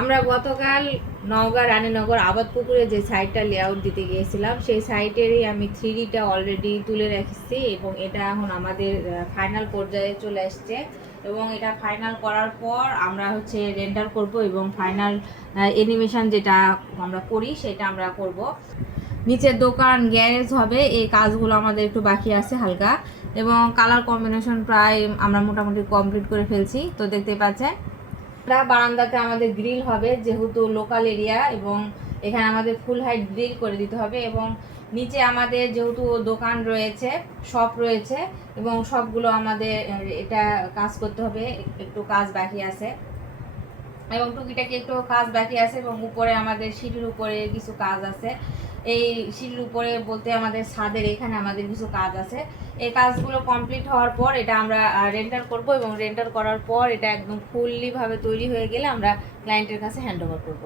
আমরা গতকাল নওগাঁ, রানীনগর, আবাদপুকুরে যে সাইটটা লেআউট দিতে গিয়েছিলাম, সেই সাইটেরই আমি থ্রিডিটা অলরেডি তুলে রেখেছি এবং এটা এখন আমাদের ফাইনাল পর্যায়ে চলে আসছে এবং এটা ফাইনাল করার পর আমরা হচ্ছে রেন্ডার করব এবং ফাইনাল অ্যানিমেশন যেটা আমরা করি সেটা আমরা করব। নিচের দোকান গ্যারেজ হবে, এই কাজগুলো আমাদের একটু বাকি আছে হালকা এবং কালার কম্বিনেশন প্রায় আমরা মোটামুটি কমপ্লিট করে ফেলছি। তো দেখতে পাচ্ছেন বারান্দাতে আমাদের গ্রিল হবে, যেহেতু লোকাল এরিয়া এবং এখানে আমাদের ফুল হাইট গ্রিল করে দিতে হবে এবং নিচে আমাদের যেহেতু দোকান রয়েছে শপ রয়েছে এবং সবগুলো আমাদের, এটা কাজ করতে হবে, একটু কাজ বাকি আছে। এবং টুকিটাকি একটু কাজ বাকি আছে এবং উপরে আমাদের সিঁড়ির উপরে কিছু কাজ আছে। এই সিঁড়ির উপরে বলতে আমাদের ছাদের এখানে আমাদের কিছু কাজ আছে। এই কাজগুলো কমপ্লিট হওয়ার পর এটা আমরা রেন্টার করব এবং রেন্টার করার পর এটা একদম ফুললিভাবে তৈরি হয়ে গেলে আমরা ক্লায়েন্টের কাছে হ্যান্ড ওভার করব।